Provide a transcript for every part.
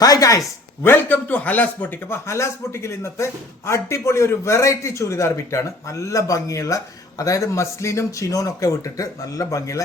Hi guys welcome to Halas boutique അപ്പൊ ഹലാസ് ബൊട്ടിക്കിൽ ഇന്നത്തെ അടിപൊളി ഒരു വെറൈറ്റി ചുരിദാർ ബിറ്റാണ് നല്ല ഭംഗിയുള്ള അതായത് മസ്ലിനും ചിനോനും ഒക്കെ വിട്ടിട്ട് നല്ല ഭംഗിയുള്ള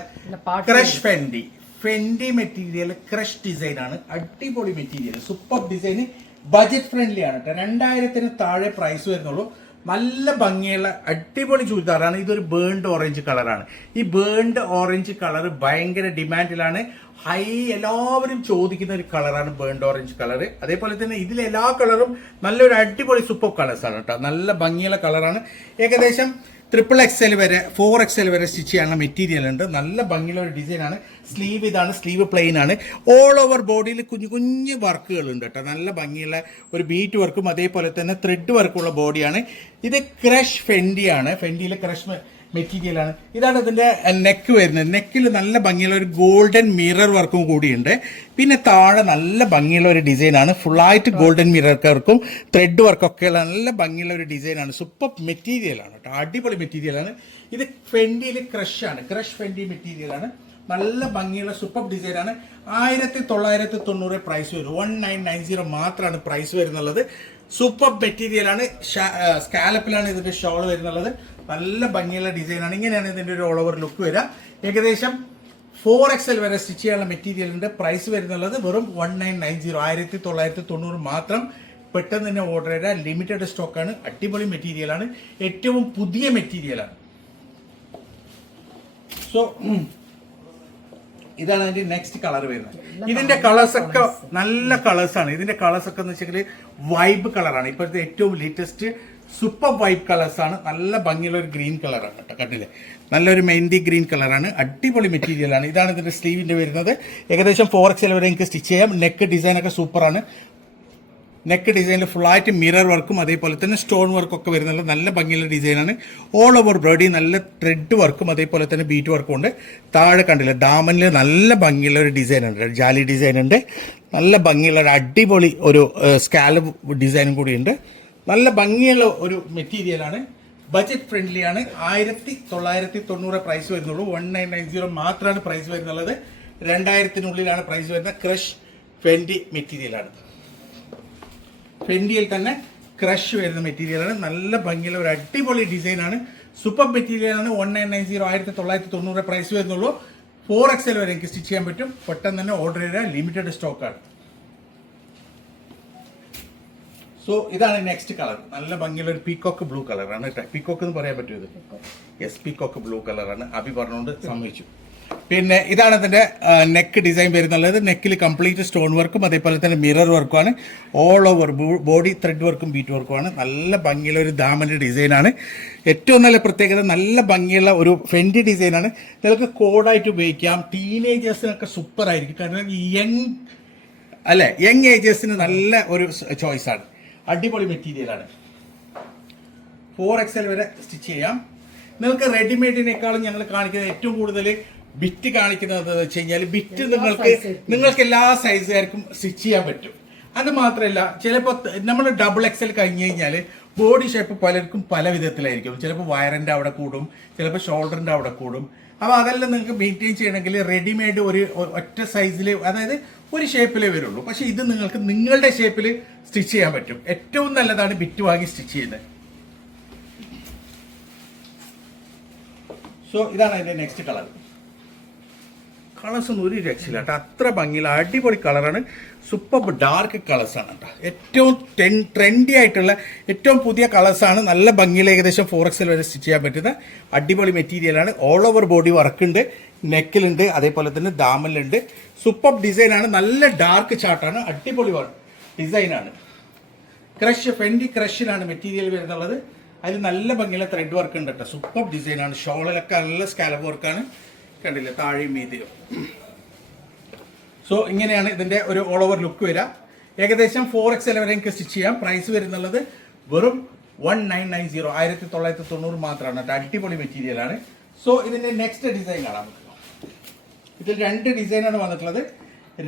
crush fendi fendi material crush design ആണ്. അടിപൊളി material super design budget friendly ആണ് കേട്ടോ രണ്ടായിരത്തിന് താഴെ പ്രൈസ് വരുന്നുള്ളൂ. നല്ല ഭംഗിയുള്ള അടിപൊളി ചുരിദാറാണ്. ഇതൊരു ബേൺഡ് ഓറഞ്ച് കളറാണ് ഈ ബേൺഡ് ഓറഞ്ച് കളർ ഭയങ്കര ഡിമാൻഡിലാണ് ഹൈ എല്ലാവരും ചോദിക്കുന്ന ഒരു കളറാണ് ബേൺഡ് ഓറഞ്ച് കളർ അതേപോലെ തന്നെ ഇതിലെ എല്ലാ കളറും നല്ലൊരു അടിപൊളി സൂപ്പർ കളേഴ്സാണ് കേട്ടോ. നല്ല ഭംഗിയുള്ള കളറാണ് ഏകദേശം ട്രിപ്പിൾ എൽ വരെ ഫോർ എക്സ് എൽ വരെ സ്റ്റിച്ച് ചെയ്യാനുള്ള മെറ്റീരിയൽ ഉണ്ട്. നല്ല ഭംഗിയുള്ള ഒരു ഡിസൈനാണ് സ്ലീവ് ഇതാണ് സ്ലീവ് പ്ലെയിൻ ആണ്. ഓൾ ഓവർ ബോഡിയിൽ കുഞ്ഞു കുഞ്ഞു വർക്കുകൾ ഉണ്ട് കേട്ടോ നല്ല ഭംഗിയുള്ള ഒരു ബീറ്റ് വർക്കും അതേപോലെ തന്നെ ത്രെഡ് വർക്കുള്ള ബോഡിയാണ് ഇത് ക്രഷ് ഫെൻഡിയാണ് ഫെൻഡിയിലെ ക്രഷ് മെറ്റീരിയൽ ആണ് ഇതാണ് ഇതിന്റെ നെക്ക് വരുന്നത്. നെക്കിൽ നല്ല ഭംഗിയുള്ള ഒരു ഗോൾഡൻ മിറർ വർക്കും കൂടിയുണ്ട്. പിന്നെ താഴെ നല്ല ഭംഗിയുള്ള ഒരു ഡിസൈനാണ് ഫുള്ളായിട്ട് ഗോൾഡൻ മിറർ വർക്കും ത്രെഡ് വർക്കൊക്കെയുള്ള നല്ല ഭംഗിയുള്ള ഒരു ഡിസൈനാണ് സൂപ്പർ മെറ്റീരിയലാണ് കേട്ടോ. അടിപൊളി മെറ്റീരിയലാണ് ഇത് ഫെൻഡിയിൽ ക്രഷ് ആണ്. ക്രഷ് ഫെൻഡി മെറ്റീരിയലാണ് നല്ല ഭംഗിയുള്ള സൂപ്പർ ഡിസൈനാണ് ആയിരത്തി തൊള്ളായിരത്തി തൊണ്ണൂറ് പ്രൈസ് വരും. വൺ നയൻ നയൻ സീറോ മാത്രമാണ് പ്രൈസ് വരുന്നുള്ളത്. സൂപ്പർ മെറ്റീരിയലാണ് സ്കാലപ്പിലാണ് ഇതിന്റെ ഷോൾ വരുന്നുള്ളത്. നല്ല ഭംഗിയുള്ള ഡിസൈനാണ്. ഇങ്ങനെയാണ് ഇതിന്റെ ഒരു ഓൾ ഓവർ ലുക്ക് വരിക. ഏകദേശം ഫോർ എക്സൽ വരെ സ്റ്റിച്ച് ചെയ്യാനുള്ള മെറ്റീരിയലിന്റെ പ്രൈസ് വരുന്നുള്ളത് വെറും വൺ നയൻ നയൻ സീറോ ആയിരത്തി തൊള്ളായിരത്തി തൊണ്ണൂറ് മാത്രം പെട്ടെന്ന് തന്നെ ഓർഡർ ചെയ്താൽ ലിമിറ്റഡ് സ്റ്റോക്കാണ് അടിപൊളി മെറ്റീരിയലാണ് ഏറ്റവും പുതിയ മെറ്റീരിയലാണ് സോ ഇതാണ് അതിന്റെ നെക്സ്റ്റ് കളർ വരുന്നത്. ഇതിന്റെ കളേഴ്സ് ഒക്കെ നല്ല കളേഴ്സ് ആണ്. ഇതിന്റെ കളേഴ്സ് ഒക്കെ എന്ന് വെച്ചാൽ വൈബ് കളറാണ് ഇപ്പോഴത്തെ ഏറ്റവും ലേറ്റസ്റ്റ് സൂപ്പർ വൈറ്റ് കളേഴ്സ് ആണ്. നല്ല ഭംഗിയുള്ള ഒരു ഗ്രീൻ കളറാണ് കേട്ടോ കണ്ടില്ലേ? നല്ലൊരു മെഹന്തി ഗ്രീൻ കളറാണ് അടിപൊളി മെറ്റീരിയലാണ് ഇതാണ് ഇതിന്റെ സ്ലീവിന്റെ വരുന്നത്. ഏകദേശം ഫോർ എക്സ് വരെ എനിക്ക് സ്റ്റിച്ച് ചെയ്യാം. നെക്ക് ഡിസൈൻ ഒക്കെ സൂപ്പറാണ് നെക്ക് ഡിസൈനിൽ ഫുള്ളായിട്ട് മിറർ വർക്കും അതേപോലെ തന്നെ സ്റ്റോൺ വർക്കും ഒക്കെ വരുന്നുള്ള നല്ല ഭംഗിയുള്ള ഡിസൈനാണ് ഓൾ ഓവർ ബ്രോഡി നല്ല ത്രെഡ് വർക്കും അതേപോലെ തന്നെ ബീറ്റ് വർക്കും ഉണ്ട്. താഴെ കണ്ടില്ല ഡാമനിൽ നല്ല ഭംഗിയുള്ള ഒരു ഡിസൈൻ ഉണ്ട്. ജാലി ഡിസൈൻ ഉണ്ട്. നല്ല ഭംഗിയുള്ള ഒരു അടിപൊളി ഒരു സ്കാലപ്പ് ഡിസൈനും കൂടിയുണ്ട് നല്ല ഭംഗിയുള്ള ഒരു മെറ്റീരിയലാണ് ബജറ്റ് ഫ്രണ്ട്ലി ആണ്. ആയിരത്തി തൊള്ളായിരത്തി തൊണ്ണൂറ് പ്രൈസ് വരുന്നുള്ളൂ. വൺ നയൻ നയൻ സീറോ മാത്രമാണ് പ്രൈസ് വരുന്നുള്ളത്. രണ്ടായിരത്തിനുള്ളിലാണ് പ്രൈസ് വരുന്നത്. ക്രഷ് ഫെൻഡി മെറ്റീരിയലാണ് ഫെൻഡിയിൽ തന്നെ ക്രഷ് വരുന്ന മെറ്റീരിയലാണ് നല്ല ഭംഗിയുള്ള ഒരു അടിപൊളി ഡിസൈനാണ് സൂപ്പർ മെറ്റീരിയലാണ് വൺ നയൻ നയൻ സീറോ ആയിരത്തി തൊള്ളായിരത്തി തൊണ്ണൂറ് പ്രൈസ് വരുന്നുള്ളൂ. ഫോർ എക്സൽ വരെ എനിക്ക് സ്റ്റിച്ച് ചെയ്യാൻ പറ്റും. പെട്ടെന്ന് തന്നെ ഓർഡർ ചെയ്ത ലിമിറ്റഡ് സ്റ്റോക്കാണ് സോ ഇതാണ് നെക്സ്റ്റ് കളർ നല്ല ഭംഗിയുള്ള ഒരു പീക്കോക്ക് ബ്ലൂ കളറാണ് കേട്ടോ പീക്കോക്ക് എന്ന് പറയാൻ പറ്റുമോ ഇത്? യെസ് പീക്കോക്ക് ബ്ലൂ കളറാണ് അഭി പറഞ്ഞുകൊണ്ട് സമ്മതിച്ചു. പിന്നെ ഇതാണ് അതിന്റെ നെക്ക് ഡിസൈൻ വരുന്നുള്ളത് നെക്കിൽ കംപ്ലീറ്റ് സ്റ്റോൺ വർക്കും അതേപോലെ തന്നെ മിറർ വർക്കുമാണ് ഓൾ ഓവർ ബോഡി ത്രെഡ് വർക്കും ബീറ്റ് വർക്കുമാണ് നല്ല ഭംഗിയുള്ള ഒരു ദാമന്റെ ഡിസൈനാണ് ഏറ്റവും നല്ല പ്രത്യേകത നല്ല ഭംഗിയുള്ള ഒരു ഫെൻഡി ഡിസൈനാണ് നിങ്ങൾക്ക് കോഡായിട്ട് ഉപയോഗിക്കാം. ടീനേജേഴ്സിനൊക്കെ സൂപ്പർ ആയിരിക്കും. കാരണം യങ് അല്ലെ യങ് ഏജേഴ്സിന് നല്ല ഒരു ചോയ്സ് ആണ്. അടിപൊളി മെറ്റീരിയലാണ് ഫോർ എക്സൽ വരെ സ്റ്റിച്ച് ചെയ്യാം. നിങ്ങൾക്ക് റെഡിമെയ്ഡിനേക്കാളും ഞങ്ങൾ കാണിക്കുന്നത് ഏറ്റവും കൂടുതൽ ബിറ്റ് കാണിക്കുന്നത് എന്താണെന്ന് വെച്ച് കഴിഞ്ഞാൽ ബിറ്റ് നിങ്ങൾക്ക് നിങ്ങൾക്ക് എല്ലാ സൈസുകാർക്കും സ്റ്റിച്ച് ചെയ്യാൻ പറ്റും. അത് മാത്രമല്ല ചിലപ്പോൾ നമ്മൾ ഡബിൾ എക്സൽ കഴിഞ്ഞ് കഴിഞ്ഞാൽ ബോഡി ഷേപ്പ് പലർക്കും പല വിധത്തിലായിരിക്കും. ചിലപ്പോൾ വയറിന്റെ അവിടെ കൂടും ചിലപ്പോൾ ഷോൾഡറിന്റെ അവിടെ കൂടും. അപ്പോൾ അതെല്ലാം നിങ്ങൾക്ക് മെയിന്റെയിൻ ചെയ്യണമെങ്കിൽ റെഡിമെയ്ഡ് ഒരു ഒറ്റ സൈസിൽ അതായത് ഒരു ഷേപ്പിലേ വരുള്ളൂ. പക്ഷേ ഇത് നിങ്ങൾക്ക് നിങ്ങളുടെ ഷേപ്പിൽ സ്റ്റിച്ച് ചെയ്യാൻ പറ്റും. ഏറ്റവും നല്ലതാണ് ബിറ്റ് വാങ്ങി സ്റ്റിച്ച് ചെയ്യുന്നത്. സോ ഇതാണ് അതിന്റെ നെക്സ്റ്റ് കളർ കളേഴ്സ് ഒന്നും ഒരു രക്ഷയില്ല കേട്ടോ. അത്ര ഭംഗിയില്ല അടിപൊളി കളറാണ് സൂപ്പർ ഡാർക്ക് കളേഴ്സാണ് കേട്ടോ. ഏറ്റവും ടെൻ ട്രെൻഡി ആയിട്ടുള്ള ഏറ്റവും പുതിയ കളേഴ്സാണ് നല്ല ഭംഗിയിൽ ഏകദേശം ഫോർ എക്സിൽ വരെ സ്റ്റിച്ച് ചെയ്യാൻ പറ്റുന്ന അടിപൊളി മെറ്റീരിയലാണ് ഓൾ ഓവർ ബോഡി വർക്ക് ഉണ്ട്. നെക്കിലുണ്ട് അതേപോലെ തന്നെ ദാമനിലുണ്ട് സൂപ്പർ ഡിസൈനാണ് നല്ല ഡാർക്ക് ചാർട്ടാണ് അടിപൊളി ഡിസൈനാണ് ക്രഷ് ഫെൻഡി ക്രഷിലാണ് മെറ്റീരിയൽ വരുന്നുള്ളത്. അതിൽ നല്ല ഭംഗിയുള്ള ത്രെഡ് വർക്ക് ഉണ്ട് കേട്ടോ. സൂപ്പർ ഡിസൈനാണ് ഷോളിലൊക്കെ നല്ല സ്കാലപ്പ് വർക്കാണ് കണ്ടില്ലേ? താഴെയും മീതിയും. സോ ഇങ്ങനെയാണ് ഇതിന്റെ ഒരു ഓൾ ഓവർ ലുക്ക് വരിക. ഏകദേശം ഫോർ എക്സ് വരെ എനിക്ക് സ്റ്റിച്ച് ചെയ്യാം. പ്രൈസ് വരുന്നുള്ളത് വെറും വൺ നയൻ നയൻ സീറോ ആയിരത്തി തൊള്ളായിരത്തി തൊണ്ണൂറ് മാത്രമാണ് അടിപൊളി മെറ്റീരിയലാണ് സോ ഇതിന്റെ നെക്സ്റ്റ് ഡിസൈൻ കാണാം. നമുക്ക് ഇതിൽ രണ്ട് ഡിസൈനാണ് വന്നിട്ടുള്ളത്.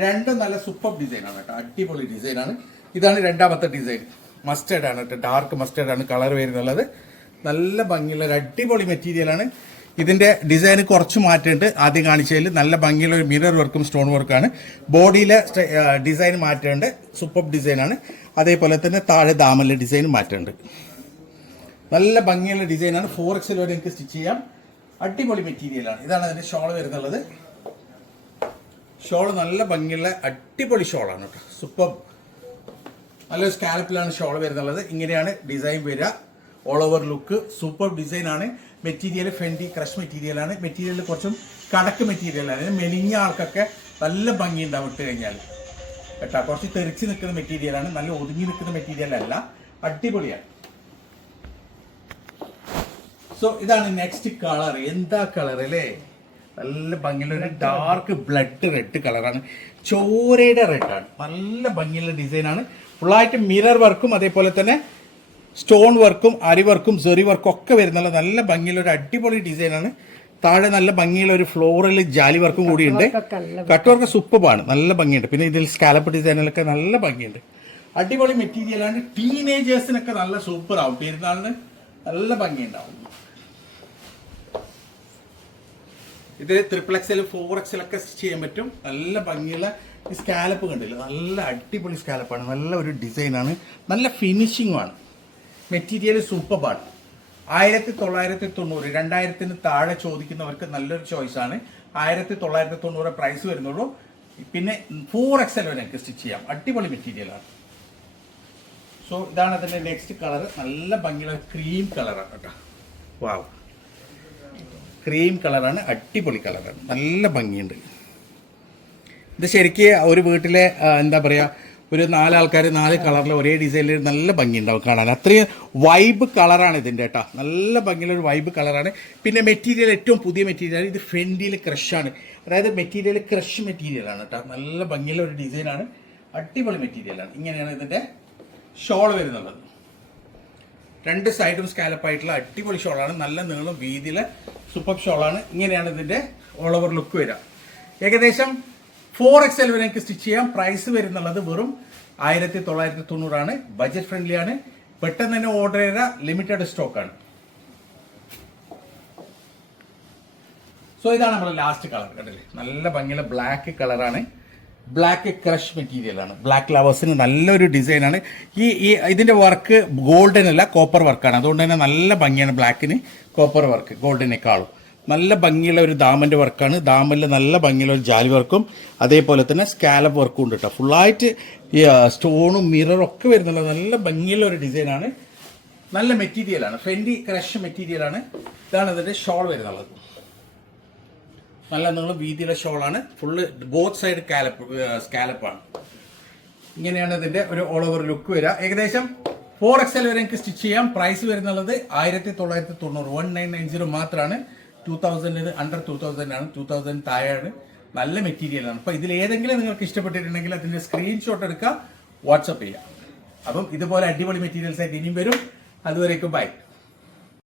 രണ്ടും നല്ല സൂപ്പർ ഡിസൈനാണ് കേട്ടോ. അടിപൊളി ഡിസൈനാണ് ഇതാണ് രണ്ടാമത്തെ ഡിസൈൻ മസ്റ്റേഡാണ് കേട്ടോ. ഡാർക്ക് മസ്റ്റേഡാണ് കളർ വരുന്നുള്ളത്. നല്ല ഭംഗിയുള്ള ഒരു അടിപൊളി മെറ്റീരിയലാണ് ഇതിന്റെ ഡിസൈൻ കുറച്ച് മാറ്റിയിട്ട് ആദ്യം കാണിച്ചതിൽ നല്ല ഭംഗിയുള്ള ഒരു മിറർ വർക്കും സ്റ്റോൺ വർക്കാണ്. ബോഡിയിലെ ഡിസൈൻ മാറ്റമുണ്ട്. സൂപ്പർ ഡിസൈനാണ്. അതേപോലെ തന്നെ താഴെ ദാമലിലെ ഡിസൈൻ മാറ്റമുണ്ട്. നല്ല ഭംഗിയുള്ള ഡിസൈനാണ്. ഫോർ എക്സിൽ വരെ നിങ്ങൾക്ക് സ്റ്റിച്ച് ചെയ്യാം. അടിപൊളി മെറ്റീരിയലാണ് ഇതാണ് അതിന്റെ ഷോൾ വരുന്നുള്ളത്. ഷോൾ നല്ല ഭംഗിയുള്ള അടിപൊളി ഷോളാണ് കേട്ടോ. സൂപ്പർ നല്ലൊരു സ്കാലപ്പിലാണ് ഷോൾ വരുന്നുള്ളത്. ഇങ്ങനെയാണ് ഡിസൈൻ വരിക. ഓൾ ഓവർ ലുക്ക് സൂപ്പർ ഡിസൈനാണ് മെറ്റീരിയൽ ഫെൻഡി ക്രഷ് മെറ്റീരിയലാണ്. മെറ്റീരിയൽ കുറച്ചും കടക്ക് മെറ്റീരിയലാണ്. മെലിഞ്ഞ ആൾക്കൊക്കെ നല്ല ഭംഗി ഉണ്ടാവും ഇട്ട് കഴിഞ്ഞാൽ കേട്ടോ? കുറച്ച് തെറിച്ച് നിൽക്കുന്ന മെറ്റീരിയലാണ്. നല്ല ഒതുങ്ങി നിൽക്കുന്ന മെറ്റീരിയൽ അല്ല അടിപൊളിയാണ്. സോ ഇതാണ് നെക്സ്റ്റ് കളർ എന്താ കളർ അല്ലേ? നല്ല ഭംഗിയുള്ള ഒരു ഡാർക്ക് ബ്ലഡ് റെഡ് കളറാണ് ചോരയുടെ റെഡാണ് നല്ല ഭംഗിയുള്ള ഡിസൈനാണ് ഫുള്ളായിട്ട് മിറർ വർക്കും അതേപോലെ തന്നെ സ്റ്റോൺ വർക്കും അരി വർക്കും സെറി വർക്കും ഒക്കെ വരുന്നുള്ള നല്ല ഭംഗിയുള്ള ഒരു അടിപൊളി ഡിസൈനാണ്. താഴെ നല്ല ഭംഗിയുള്ള ഒരു ഫ്ലോറൽ ജാലി വർക്കും കൂടിയുണ്ട്. കട്ട് വർക്ക് സൂപ്പറാണ് നല്ല ഭംഗിയുണ്ട്. പിന്നെ ഇതിൽ സ്കാലപ്പ് ഡിസൈനിലൊക്കെ നല്ല ഭംഗിയുണ്ട്. അടിപൊളി മെറ്റീരിയലാണ് ടീനേജേഴ്സിനൊക്കെ നല്ല സൂപ്പർ ആവും. പെരുന്നാളിന് നല്ല ഭംഗിയുണ്ടാവും. ഇത് ത്രിപ്പിൾ എക്സൽ ഫോർ സ്റ്റിച്ച് ചെയ്യാൻ പറ്റും. നല്ല ഭംഗിയുള്ള ഈ സ്കാലപ്പ് കണ്ടില്ല? നല്ല അടിപൊളി സ്കാലപ്പാണ് നല്ല ഒരു ഡിസൈനാണ് നല്ല ഫിനിഷിംഗ് ആണ്. മെറ്റീരിയൽ സൂപ്പറാണ് ആയിരത്തി തൊള്ളായിരത്തി തൊണ്ണൂറ് രണ്ടായിരത്തിന് താഴെ ചോദിക്കുന്നവർക്ക് നല്ലൊരു ചോയ്സ് ആണ്. ആയിരത്തി തൊള്ളായിരത്തി തൊണ്ണൂറ് പ്രൈസ് വരുന്നുള്ളൂ. പിന്നെ ഫോർ എക്സൽ വരെ എനിക്ക് സ്റ്റിച്ച് ചെയ്യാം. അടിപൊളി മെറ്റീരിയലാണ് സോ ഇതാണ് അതിന്റെ നെക്സ്റ്റ് കളർ നല്ല ഭംഗിയുള്ള ക്രീം കളറാണ് കേട്ടോ. വാവ് ക്രീം കളറാണ് അടിപൊളി കളറാണ് നല്ല ഭംഗിയുണ്ട്. ഇത് ശരിക്ക് ഒരു വീട്ടിലെ എന്താ പറയുക ഒരു നാലാൾക്കാർ നാല് കളറിൽ ഒരേ ഡിസൈനിൽ നല്ല ഭംഗിയുണ്ടാവും കാണാൻ. അത്രയും വൈബ് കളറാണ് ഇതിന്റെ കേട്ടോ. നല്ല ഭംഗിയുള്ള ഒരു വൈബ് കളറാണ് പിന്നെ മെറ്റീരിയൽ ഏറ്റവും പുതിയ മെറ്റീരിയൽ ഇത് ഫെൻഡിയിൽ ക്രഷാണ് അതായത് മെറ്റീരിയൽ ക്രഷ് മെറ്റീരിയലാണ് കേട്ടോ. നല്ല ഭംഗിയുള്ള ഒരു ഡിസൈനാണ് അടിപൊളി മെറ്റീരിയലാണ് ഇങ്ങനെയാണ് ഇതിന്റെ ഷോൾ വരുന്നുള്ളത് രണ്ട് സൈഡും സ്കാലപ്പ് ആയിട്ടുള്ള അടിപൊളി ഷോളാണ് നല്ല നീളം വീതിയിലെ സൂപ്പർ ഷോളാണ് ഇങ്ങനെയാണ് ഇതിന്റെ ഓൾ ഓവർ ലുക്ക് വരിക. ഏകദേശം ഫോർ എക്സ് എൽ വരെ സ്റ്റിച്ച് ചെയ്യാം. പ്രൈസ് വരുന്നുള്ളത് വെറും ആയിരത്തി തൊള്ളായിരത്തി തൊണ്ണൂറാണ് ബജറ്റ് ഫ്രണ്ട്ലി ആണ്. പെട്ടെന്ന് തന്നെ ഓർഡർ ചെയ്ത ലിമിറ്റഡ് സ്റ്റോക്കാണ് സോ ഇതാണ് നമ്മുടെ ലാസ്റ്റ് കളർ കണ്ടില്ലേ? നല്ല ഭംഗിയുള്ള ബ്ലാക്ക് കളറാണ് ബ്ലാക്ക് ക്രഷ് മെറ്റീരിയലാണ് ബ്ലാക്ക് ലവേഴ്സിന് നല്ലൊരു ഡിസൈനാണ് ഈ ഈ ഇതിന്റെ വർക്ക് ഗോൾഡൻ അല്ല കോപ്പർ വർക്കാണ് അതുകൊണ്ട് തന്നെ നല്ല ഭംഗിയാണ് ബ്ലാക്കിന് കോപ്പർ വർക്ക് ഗോൾഡിനേക്കാളും നല്ല ഭംഗിയുള്ള ഒരു ദാമന്റെ വർക്കാണ്. ദാമനിൽ നല്ല ഭംഗിയുള്ള ഒരു ജാലി വർക്കും. അതേപോലെ തന്നെ സ്കാലപ്പ് വർക്കും ഉണ്ട് കേട്ടോ. ഫുള്ളായിട്ട് ഈ സ്റ്റോണും മിററും ഒക്കെ വരുന്നുള്ള നല്ല ഭംഗിയുള്ള ഒരു ഡിസൈനാണ്. നല്ല മെറ്റീരിയലാണ്. ഫെൻഡി ക്രഷ് മെറ്റീരിയലാണ്. ഇതാണ് ഇതിന്റെ ഷോൾ വരുന്നുള്ളത്. നല്ല നിങ്ങൾ വീതിയുടെ ഷോളാണ്. ഫുള്ള് ബോത്ത് സൈഡ് കാലപ്പ് സ്കാലപ്പാണ്. ഇങ്ങനെയാണ് ഇതിന്റെ ഒരു ഓൾ ഓവർ ലുക്ക് വരിക. ഏകദേശം ഫോർ എക്സ് എൽ വരെ എനിക്ക് സ്റ്റിച്ച് ചെയ്യാം. പ്രൈസ് വരുന്നുള്ളത് ആയിരത്തി തൊള്ളായിരത്തി തൊണ്ണൂറ് വൺ നയൻ നയൻ സീറോ മാത്രമാണ് ടൂ തൗസൻഡിന് അണ്ടർ ടൂ ആണ്. ടൂ തൗസൻഡ് താഴെയാണ്. നല്ല മെറ്റീരിയലാണ് അപ്പോൾ ഇതിൽ ഏതെങ്കിലും നിങ്ങൾക്ക് ഇഷ്ടപ്പെട്ടിട്ടുണ്ടെങ്കിൽ അതിന്റെ സ്ക്രീൻഷോട്ട് എടുക്കുക വാട്സപ്പ് ചെയ്യാം. അപ്പം ഇതുപോലെ അടിപൊളി മെറ്റീരിയൽസ് ആയിട്ട് ഇനിയും വരും. അതുവരേക്കും ബൈ